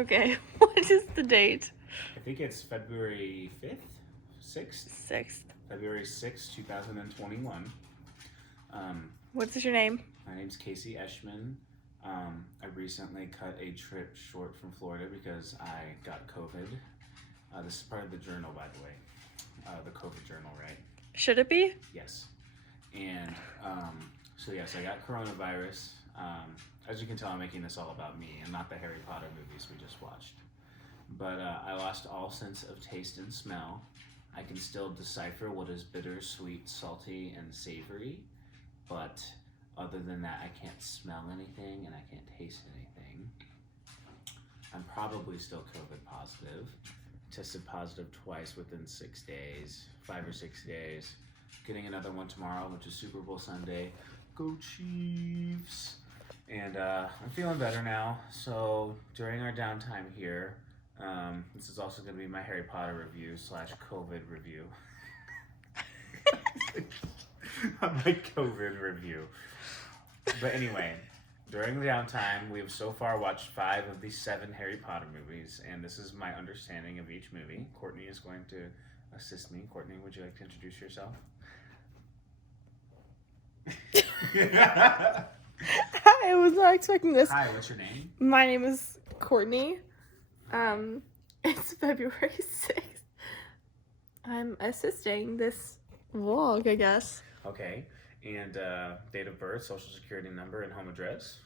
Okay, what is the date? I think it's February 5th? 6th? 6th. February 6th, 2021. What's your name? My name's Casey Eschman. I recently cut a trip short from Florida because I got COVID. This is part of the journal, by the way. The COVID journal, right? Should it be? Yes. And so yes, I got coronavirus. As you can tell, I'm making this all about me and not the Harry Potter movies we just watched. But I lost all sense of taste and smell. I can still decipher what is bitter, sweet, salty, and savory. But other than that, I can't smell anything and I can't taste anything. I'm probably still COVID positive. Tested positive twice within 6 days, 5 or 6 days. Getting another one tomorrow, which is Super Bowl Sunday. Go Chiefs! And I'm feeling better now. So during our downtime here, this is also going to be my Harry Potter review / COVID review. My COVID review. But anyway, during the downtime, we have so far watched 5 of the 7 Harry Potter movies, and this is my understanding of each movie. Courtney is going to assist me. Courtney, would you like to introduce yourself? I was not expecting this. Hi, what's your name? My name is Courtney. It's February 6th. I'm assisting this vlog, I guess. Okay, and date of birth, social security number, and home address?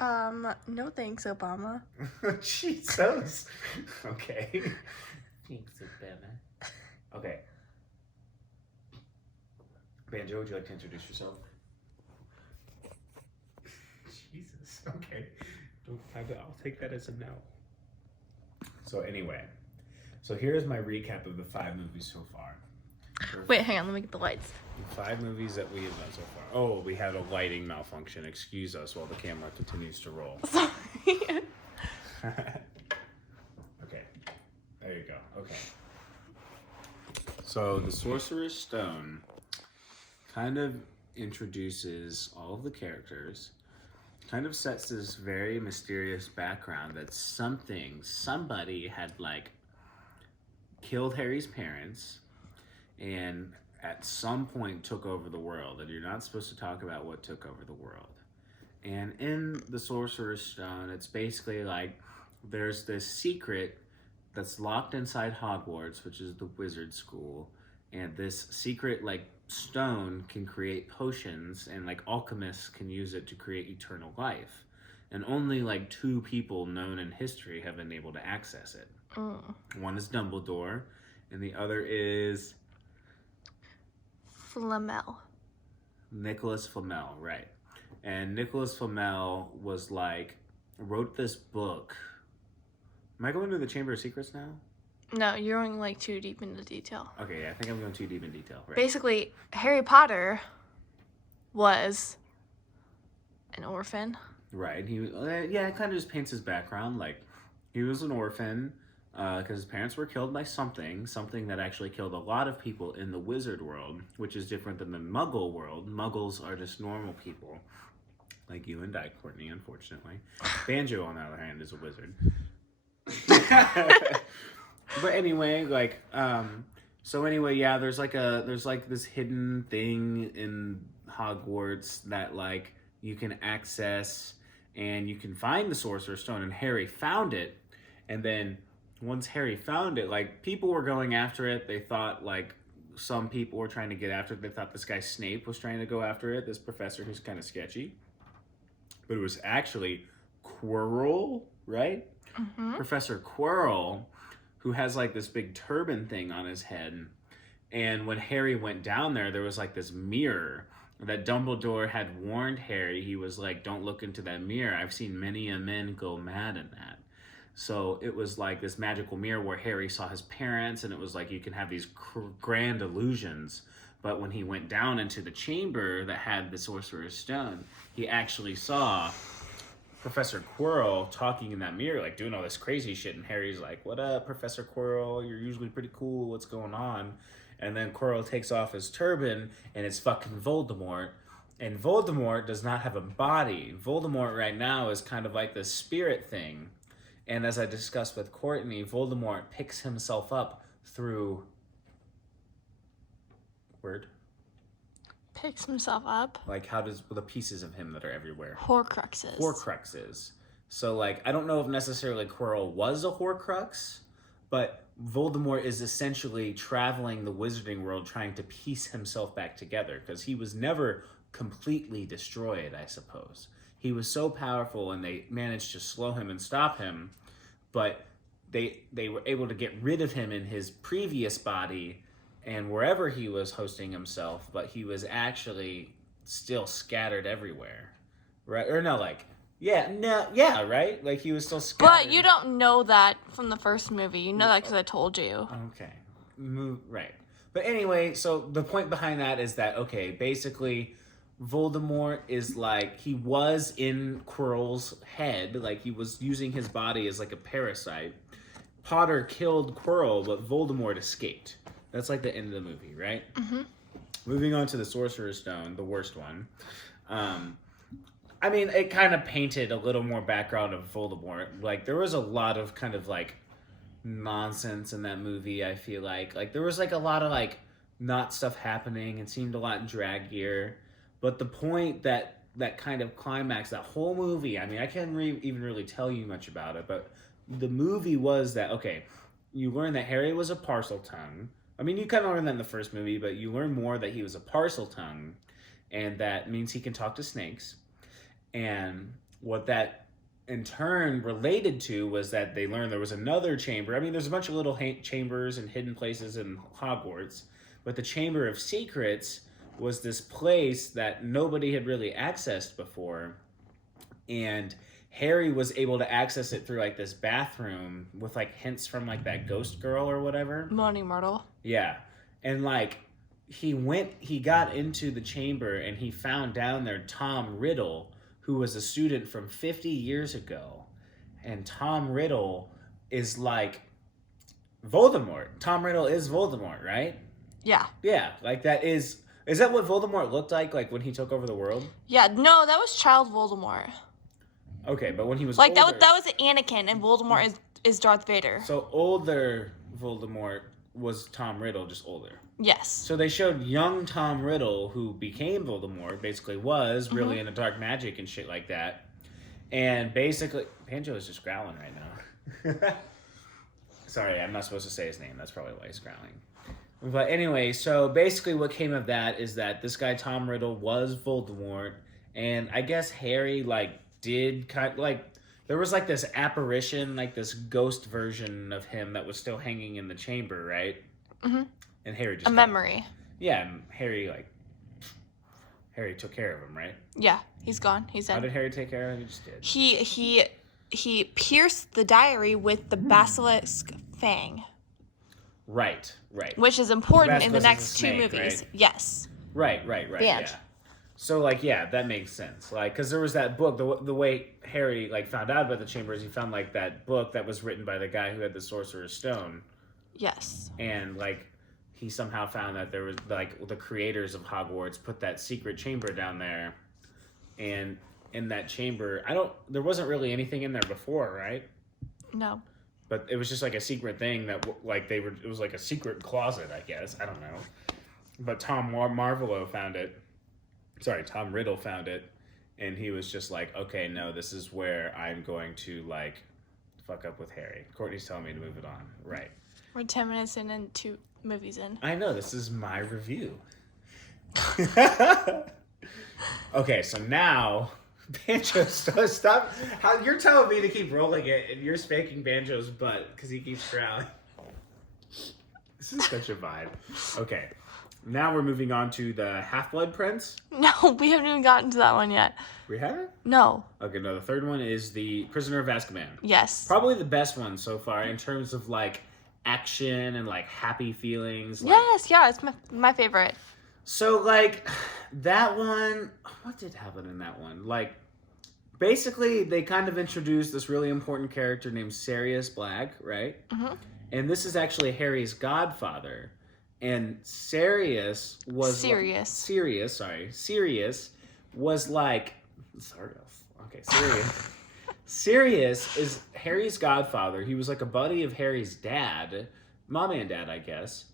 No thanks, Obama. Jesus. Okay. Thanks, Obama. Okay. Banjo, would you like to introduce yourself? Jesus. Okay. I'll take that as a no. So anyway, here's my recap of the 5 movies so far. Wait, hang on, let me get the lights. 5 movies that we have done so far. Oh, we had a lighting malfunction. Excuse us while the camera continues to roll. Sorry. Okay. There you go. Okay. So the Sorcerer's Stone kind of introduces all of the characters, kind of sets this very mysterious background that somebody had like killed Harry's parents and at some point took over the world, and you're not supposed to talk about what took over the world. And in the Sorcerer's Stone, it's basically like there's this secret that's locked inside Hogwarts, which is the wizard school, and this secret like stone can create potions, and like alchemists can use it to create eternal life. And only like 2 people known in history have been able to access it. One is Dumbledore, and the other is Flamel. Nicholas Flamel, right. And Nicholas Flamel was like, wrote this book. Am I going to the Chamber of Secrets now? No, you're going like too deep into detail. Okay, yeah, I think I'm going too deep in detail. Right. Basically, Harry Potter was an orphan. Right. He it kind of just paints his background. Like, he was an orphan because his parents were killed by something that actually killed a lot of people in the wizard world, which is different than the Muggle world. Muggles are just normal people, like you and I, Courtney, unfortunately. Banjo, on the other hand, is a wizard. But anyway, like, yeah, there's this hidden thing in Hogwarts that like you can access, and you can find the Sorcerer's Stone, and Harry found it. And then once Harry found it, like, people were going after it. They thought like some people were trying to get after it. They thought this guy Snape was trying to go after it, this professor who's kind of sketchy. But it was actually Quirrell, right? Mm-hmm. Professor Quirrell, who has like this big turban thing on his head. And when Harry went down there was like this mirror that Dumbledore had warned Harry. He was like, don't look into that mirror. I've seen many a men go mad in that. So it was like this magical mirror where Harry saw his parents, and it was like you can have these grand illusions. But when he went down into the chamber that had the Sorcerer's Stone, he actually saw Professor Quirrell talking in that mirror, like doing all this crazy shit. And Harry's like, what up, Professor Quirrell? You're usually pretty cool. What's going on? And then Quirrell takes off his turban, and it's fucking Voldemort. And Voldemort does not have a body. Voldemort right now is kind of like this spirit thing. And as I discussed with Courtney, Voldemort picks himself up through Picks himself up. like how does the pieces of him that are everywhere? Horcruxes. Horcruxes. So like I don't know if necessarily Quirrell was a Horcrux, but Voldemort is essentially traveling the wizarding world trying to piece himself back together because he was never completely destroyed, I suppose. He was so powerful and they managed to slow him and stop him, but they were able to get rid of him in his previous body and wherever he was hosting himself, but he was actually still scattered everywhere. Right? Or no, like right? Like he was still scattered. But you don't know that from the first movie. You know that because I told you. Okay. Right. But anyway, so the point behind that is that, okay, basically Voldemort is like, he was in Quirrell's head, like he was using his body as like a parasite. Potter killed Quirrell, but Voldemort escaped. That's like the end of the movie, right? Mm-hmm. Moving on to the Sorcerer's Stone, the worst one. I mean, it kind of painted a little more background of Voldemort. Like, there was a lot of kind of, like, nonsense in that movie, I feel like. Like, there was, like, a lot of, like, not stuff happening. It seemed a lot draggier. But the point that kind of climax, that whole movie, I mean, I can't even really tell you much about it, but the movie was that, okay, you learn that Harry was a Parseltongue. I mean, you kind of learned that in the first movie, but you learn more that he was a Parseltongue, and that means he can talk to snakes. And what that in turn related to was that they learned there was another chamber. I mean, there's a bunch of little chambers and hidden places in Hogwarts, but the Chamber of Secrets was this place that nobody had really accessed before. And Harry was able to access it through like this bathroom with like hints from like that ghost girl or whatever. Moaning Myrtle. Yeah. And like he got into the chamber and he found down there Tom Riddle, who was a student from 50 years ago. And Tom Riddle is like Voldemort. Tom Riddle is Voldemort, right? Yeah. Yeah, like that is that what Voldemort looked like when he took over the world? Yeah, no, that was child Voldemort. Okay, but when he was like older, that was Anakin and Voldemort is Darth Vader. So older Voldemort was Tom Riddle, just older. Yes. So they showed young Tom Riddle, who became Voldemort, basically was really into dark magic and shit like that. And basically, Banjo is just growling right now. Sorry, I'm not supposed to say his name. That's probably why he's growling. But anyway, so basically what came of that is that this guy Tom Riddle was Voldemort. And I guess Harry, did kind of, there was, this apparition, this ghost version of him that was still hanging in the chamber, right? Mm-hmm. And Harry just... memory. Yeah, and Harry took care of him, right? Yeah, he's gone. He's dead. How did Harry take care of him? He just did. He pierced the diary with the basilisk fang. Right. Which is important in the next snake, two movies. Right? Yes. Right, yeah. So, that makes sense. Because there was that book, the way Harry, found out about the chamber is he found, that book that was written by the guy who had the Sorcerer's Stone. Yes. And, he somehow found that there was, the creators of Hogwarts put that secret chamber down there. And in that chamber, there wasn't really anything in there before, right? No. But it was just, a secret thing that, it was, a secret closet, I guess. I don't know. But Tom Riddle found it, and he was just like, okay, no, this is where I'm going to, fuck up with Harry. Courtney's telling me to move it on. Right. We're 10 minutes in and 2 movies in. I know, this is my review. Okay, so now, Banjo, stop. You're telling me to keep rolling it, and you're spanking Banjo's butt because he keeps growling. This is such a vibe. Okay. Now we're moving on to the Half-Blood Prince. No, we haven't even gotten to that one yet. We haven't? No. Okay, no, the third one is the Prisoner of Azkaban. Yes. Probably the best one so far in terms of, action and, happy feelings. Yes, yeah, it's my favorite. So, that one, what did happen in that one? Basically, they kind of introduced this really important character named Sirius Black, right? Mm-hmm. And this is actually Harry's godfather. And Sirius was... Sirius was Sirius Sirius is Harry's godfather. He was like a buddy of Harry's dad, mom and dad, I guess.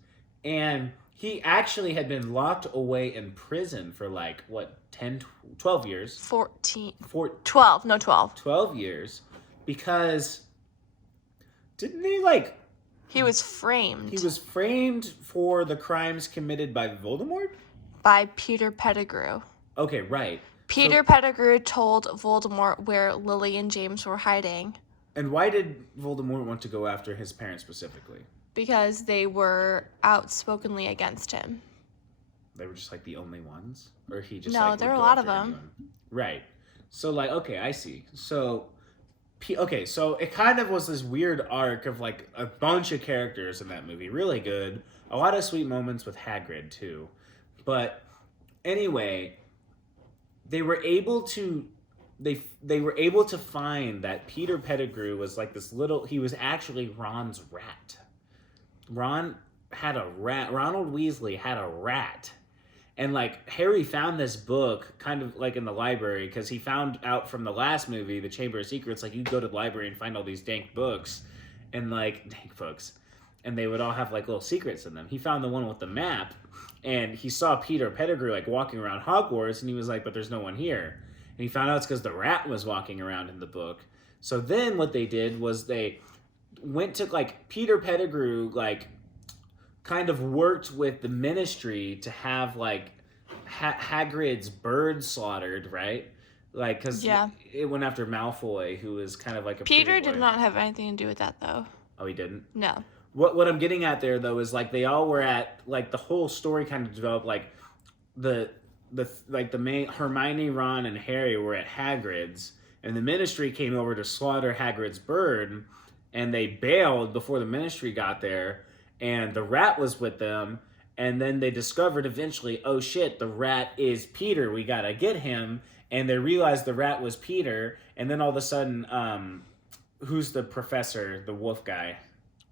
And he actually had been locked away in prison for like, what, 10, 12 years? 14. For 12. No, 12. 12 years. Because, didn't he like... He was framed. He was framed for the crimes committed by Voldemort? By Peter Pettigrew. Okay, right. Peter Pettigrew told Voldemort where Lily and James were hiding. And why did Voldemort want to go after his parents specifically? Because they were outspokenly against him. They were just like the only ones? Or he just No, like, there would were a go lot of after them. anyone? Right. So like, okay, I see. So, so it kind of was this weird arc of like a bunch of characters in that movie. Really good. A lot of sweet moments with Hagrid too. But anyway, they were able to find that Peter Pettigrew was like this little, he was actually Ron's rat. Ron had a rat. Ronald Weasley had a rat. And like Harry found this book kind of like in the library because he found out from the last movie, The Chamber of Secrets, like you go to the library and find all these dank books and they would all have like little secrets in them. He found the one with the map and he saw Peter Pettigrew like walking around Hogwarts and he was like, but there's no one here. And he found out it's because the rat was walking around in the book. So then what they did was they went to like Peter Pettigrew like kind of worked with the Ministry to have like Hagrid's bird slaughtered, right? Like, because it went after Malfoy, who was kind of like a Peter did not have anything to do with that, though. Oh, he didn't? No. What I'm getting at there, though, is like they all were at like the whole story kind of developed like the main Hermione, Ron, and Harry were at Hagrid's, and the Ministry came over to slaughter Hagrid's bird, and they bailed before the Ministry got there. And the rat was with them, and then they discovered eventually, oh shit, the rat is Peter, we gotta get him, and they realized the rat was Peter, and then all of a sudden, who's the professor, the wolf guy?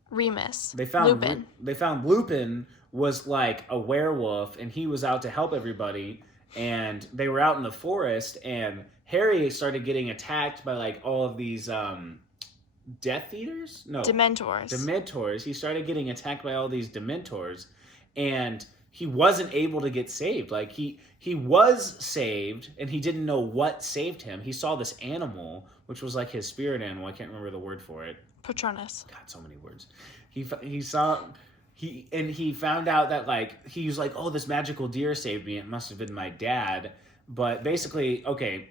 Remus. They found Lupin. They found Lupin was like a werewolf, and he was out to help everybody, and they were out in the forest, and Harry started getting attacked by like all of these, Death Eaters? No. Dementors. He started getting attacked by all these Dementors, and he wasn't able to get saved. Like, he was saved, and he didn't know what saved him. He saw this animal, which was like his spirit animal. I can't remember the word for it. Patronus. God, so many words. He found out that, like, he was like, oh, this magical deer saved me. It must have been my dad. But basically, okay,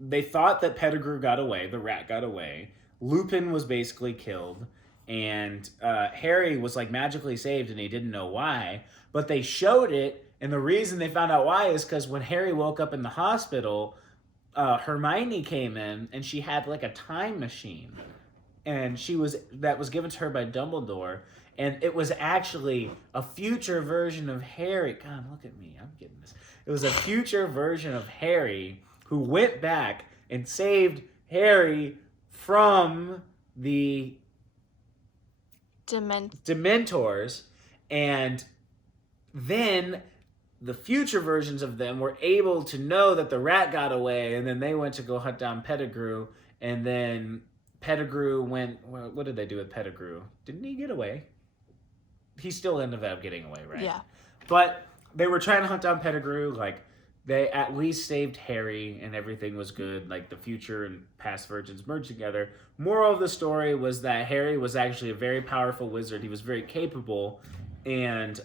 they thought that Pettigrew got away. The rat got away. Lupin was basically killed, and Harry was like magically saved, and he didn't know why. But they showed it, and the reason they found out why is because when Harry woke up in the hospital, Hermione came in, and she had like a time machine, and that was given to her by Dumbledore, and it was actually a future version of Harry. God, look at me, I'm getting this. It was a future version of Harry who went back and saved Harry from the Dementors, and then the future versions of them were able to know that the rat got away, and then they went to go hunt down Pettigrew, and then Pettigrew went, well, what did they do with Pettigrew? Didn't he get away? He still ended up getting away, right? Yeah. But they were trying to hunt down Pettigrew, like, they at least saved Harry, and everything was good. Like, the future and past versions merged together. Moral of the story was that Harry was actually a very powerful wizard. He was very capable, and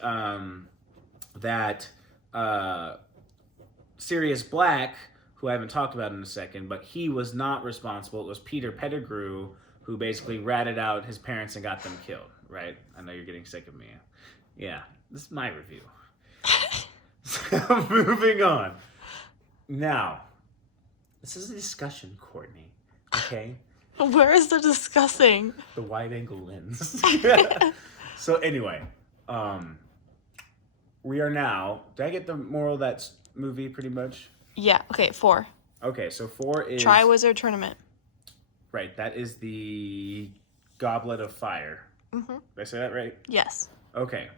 that Sirius Black, who I haven't talked about in a second, but he was not responsible. It was Peter Pettigrew who basically ratted out his parents and got them killed, right? I know you're getting sick of me. Yeah, this is my review. Moving on. Now, this is a discussion, Courtney. Okay? Where is the discussing? The wide angle lens. So anyway, we are now. Did I get the moral of that movie pretty much? Yeah. Okay. 4. Okay, so 4 is Triwizard Tournament. Right. That is the Goblet of Fire. Mm-hmm. Did I say that right? Yes. Okay.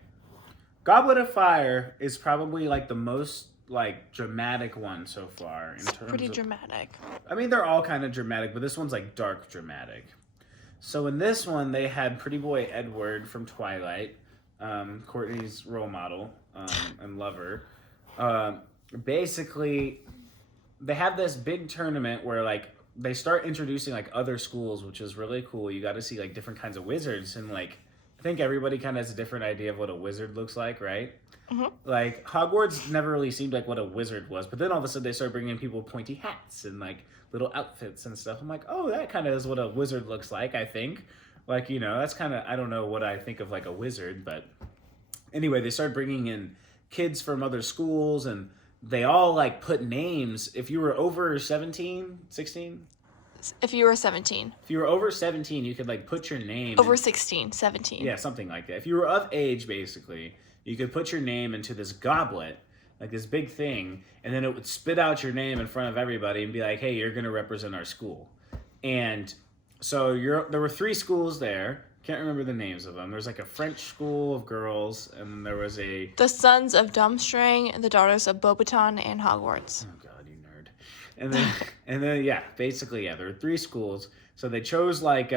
Goblet of Fire is probably like the most like dramatic one so far in It's terms pretty of. dramatic. I mean, they're all kind of dramatic, but this one's like dark dramatic. So in this one, they had Pretty Boy Edward from Twilight, Courtney's role model and lover. Um, Basically, they have this big tournament where like they start introducing like other schools, which is really cool. You got to see like different kinds of wizards, and like I think everybody kind of has a different idea of what a wizard looks like, right? Hmm. Like Hogwarts never really seemed like what a wizard was, but then all of a sudden they start bringing people with pointy hats and like little outfits and stuff. I'm like, oh, that kind of is what a wizard looks like. I think, like that's kind of I don't know what I think of like a wizard, but anyway, they started bringing in kids from other schools and they all like put names. If you were over 17, 16, If you were 17. if you were over 17, you could like put your name Over in, 16, 17. yeah, something like that. If you were of age, basically, you could put your name into this goblet, like this big thing, and then it would spit out your name in front of everybody and be like, hey, you're going to represent our school. And so there were 3 schools there. Can't remember the names of them. There's like a French school of girls, and there was a. The sons of Dumbstring, the daughters of Beauxbaton, and Hogwarts. Oh God, you nerd. And then yeah, basically yeah, there were 3 schools. So they chose like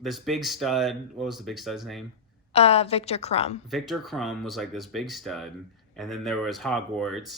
this big stud. What was the big stud's name? Victor Crumb. Victor Crumb was like this big stud, and then there was Hogwarts,